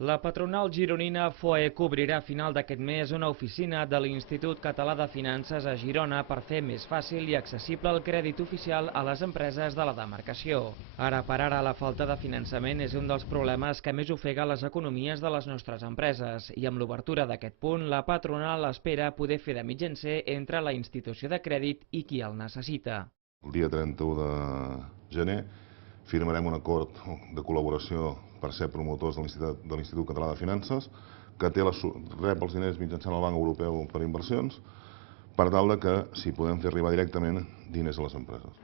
La patronal gironina FOEC obrirà a final d'aquest mes una oficina de l'Institut Català de Finances a Girona per fer més fàcil i accessible el crèdit oficial a les empreses de la demarcació. Ara per ara la falta de finançament és un dels problemes que més ofega les economies de les nostres empreses i amb l'obertura d'aquest punt la patronal espera poder fer de mitjancer entre la institució de crèdit i qui el necessita. El dia 31 de gener firmarem un acord de col·laboració per ser promotors de l'Institut Català de Finances, que rep els diners mitjançant el Banc Europeu per inversions, per tal que s'hi podem fer arribar directament diners a les empreses.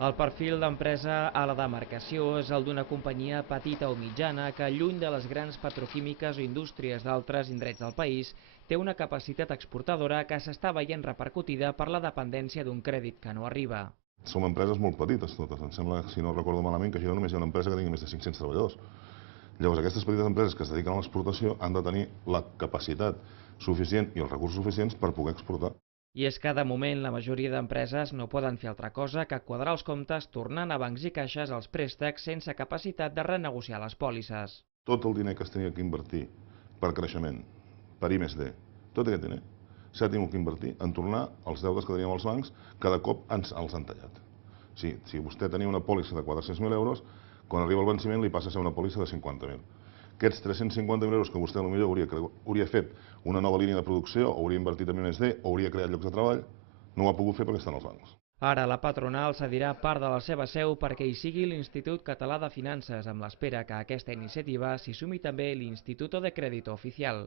El perfil d'empresa a la demarcació és el d'una companyia petita o mitjana que, lluny de les grans petroquímiques o indústries d'altres indrets del país, té una capacitat exportadora que s'està veient repercutida per la dependència d'un crèdit que no arriba. Som empreses molt petites totes. Em sembla, si no recordo malament, que a Girona només hi ha una empresa que tingui més de 500 treballadors. Llavors, aquestes petites empreses que es dediquen a l'exportació han de tenir la capacitat suficient i els recursos suficients per poder exportar. I és que de moment la majoria d'empreses no poden fer altra cosa que quadrar els comptes tornant a bancs i caixes els préstecs sense capacitat de renegociar les pòlisses. Tot el diner que es tenia que invertir per creixement, per I+D, tot aquest diner s'ha tingut que invertir en tornar els deutes que teníem als bancs, cada cop els han tallat. Si vostè tenia una pòlissa de 400.000 euros, quan arriba el venciment li passa a ser una pòlissa de 50.000. Aquests 350.000 euros que vostè potser hauria fet una nova línia de producció, o hauria invertit en I+D, o hauria creat llocs de treball, no ho ha pogut fer perquè estan als bancs. Ara la patronal cedirà part de la seva seu perquè hi sigui l'Institut Català de Finances, amb l'espera que a aquesta iniciativa s'hi sumi també l'Instituto de Crédito Oficial.